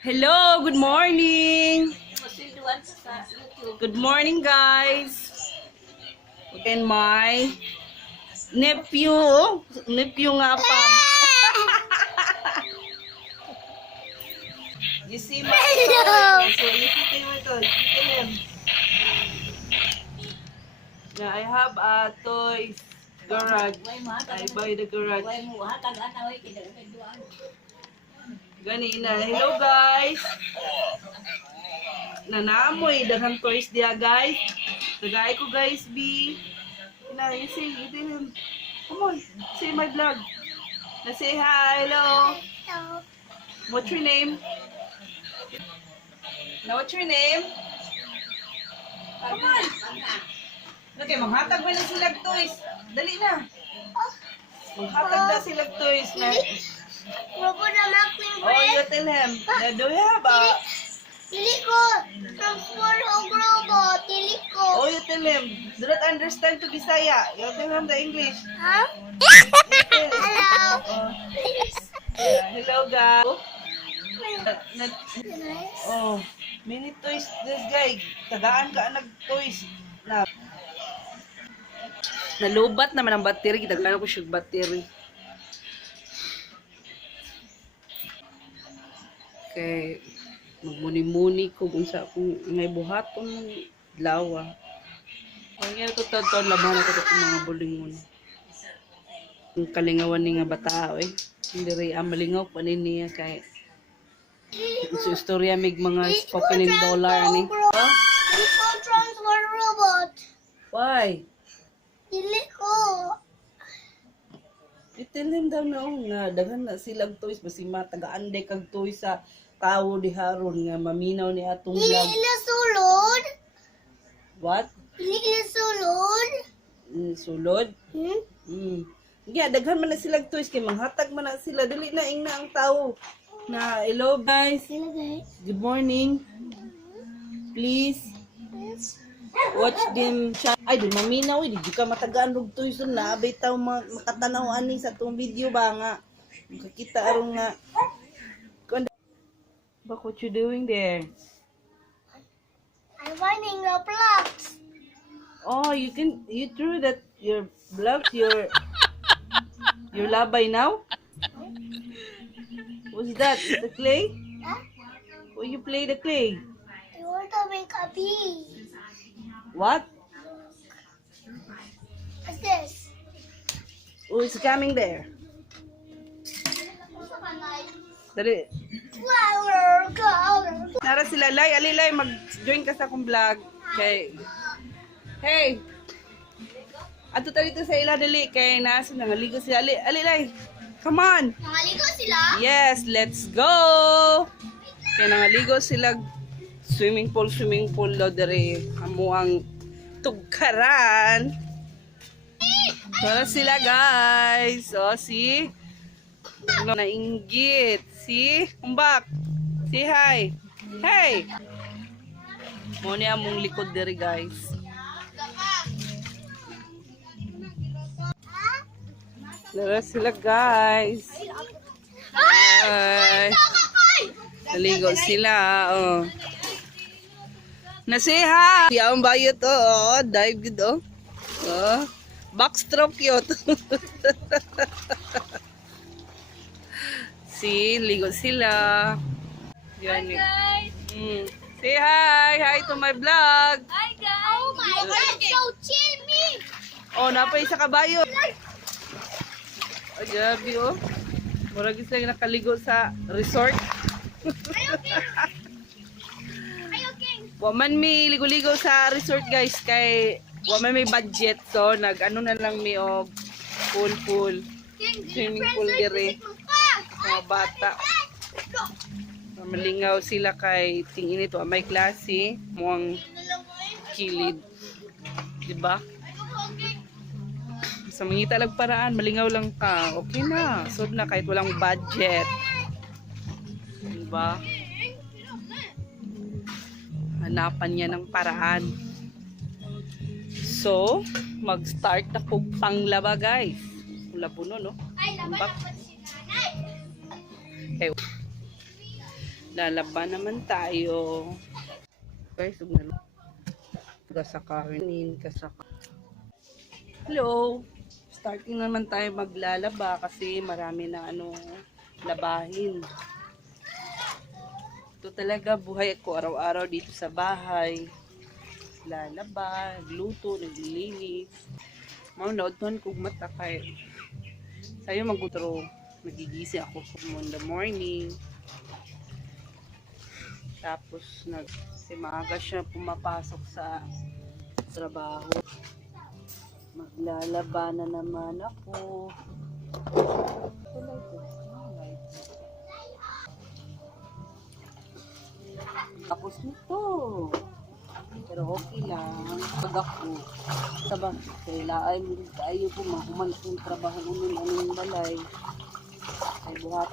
Hello, good morning. Good morning, guys. And my nephew, nga pa. You see my toy. So you see my toy. See him. Yeah, I have a toys garage. I buy the garage. Gani na. Hello, guys. Nanamoy daghang toys dia, guys. Tagay ko, guys, B. Na, you see, you tell him. Come on, say my vlog. Na say hi, hello. What's your name? Now, what's your name? Come on. Okay, manghatag mo na sila toys. Dali na. Manghatag na sila toys na. Oh, you tell him. Do you have a... Dili ko. Transform og robot. Dili ko. Oh, you tell him. Do not understand to Bisaya. You tell him the English. Ha? Hello. Hello, guys. Oh, mini toys this guy. Tagaan ka nag toys na. Nalubat naman ang battery. Tagaan ko siya battery. Okay. Magmuni-muni ko kung sa kung may buhaton ng lawa. Ang nga ito taon labahan ko ito mga bulingon. Ang kalingawan ni nga bata eh. Hindi rin ang malingaw pa niya kay so istorya mig mga spoken in dollar ni. Huh? Dili ko transform robot. Why? Dili ko. Itil him daw na nga daghan na silang toys basi matagaan day kag toys sa tawo di haron nga maminaw ni atong Dili vlog. ila sulod. What? Dili ila sulod. Sulod? Yeah, daghan man na silang toys kay manghatag man na sila dili na ing na ang tawo. Na hello guys. Hello guys. Good morning. Please watch them ay di maminaw di ka matagaan og toys na abay taw makatanaw ani sa tong video ba nga. Makakita aron nga what you doing there? I'm finding the blocks. Oh, you threw that your blocks your labay now? What's that? Is the clay? Huh? Will you play the clay? I want to make a bee. What? What's this? Oh, it's coming there. Dali. Flower color. Nara sila Lay, alilay mag-join ka sa akong vlog. Okay. Hey. Ato tayo dito sa ila dali kay nasa nangaligo sila. Alilay. Come on. Nangaligo sila? Yes, let's go. Kaya nangaligo sila swimming pool daw dere amo ang tugkaran. Para sila guys. Oh, see? Nainggit. See? Umbak. Say hi. Hey. Mo ni among likod dere guys. Dara sila guys. Hi. Naligo sila. Oh. Nasiha. Yang bayo to. Oh, dive good oh. Oh. Backstroke yun. See, ligo sila. Yan yun. Say hi. Hi to my vlog. Hi guys! Oh my God! So chill me! Oh, napay sa kabayo. Oh, grabe oh. Murag sila nakaligo sa resort. Waman may ligo-ligo sa resort guys kay waman may budget so nag-ano na lang mi og pool. Swimming pool dire. Mga bata. Malingaw sila kay tingin ito may klase muang kilid. Diba? Sa mangita lang paraan, malingaw lang ka. Okay na. Sod na kahit walang budget. Diba? Hanapan niya ng paraan. So, mag-start na po panglaba guys. Labo no, no? Ay, laban Umbak. ako si nanay. Okay. Lalaban naman tayo. Guys, huwag na kasakarin, kasaka. Hello! Starting naman tayo maglalaba kasi marami na labahin. Ito talaga buhay ko araw-araw dito sa bahay. Lalaba, nagluto, naglilinis. Maunaod doon kung mata kay sayo magutro. Nagigising ako in the morning. Tapos si maaga siya pumapasok sa trabaho. Maglalaba na naman ako. Tapos nito. Pero okay lang. Pag ako, sabang kailangan mo tayo pumakuman kung trabaho nun anong balay. Ay buhat